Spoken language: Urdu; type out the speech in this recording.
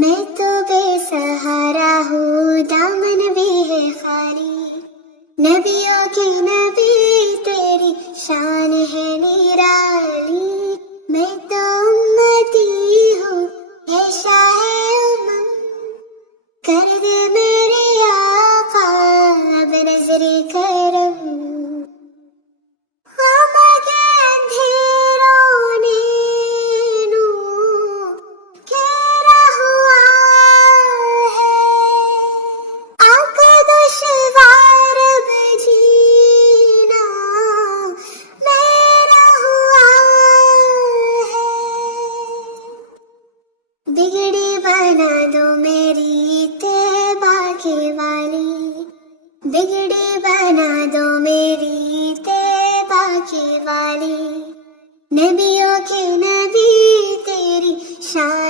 میں تو بے سہارا ہوں، دامن بھی ہے خالی، نبیوں کی نبی تیری شان ہے نرالی، میں تو امتی ہوں اے شاہ امم، کر دے میرے آقا اب نظر کرم، غم کے اندھیروں نے نور گھیرا ہوا ہے، آقا دشوار اب جینا میرا ہوا ہے، بگڑی بنا دو میری طیبہ کی والی، بگڑی بنا دو میری طیبہ کی والی، نبیوں کے نبی تیری شان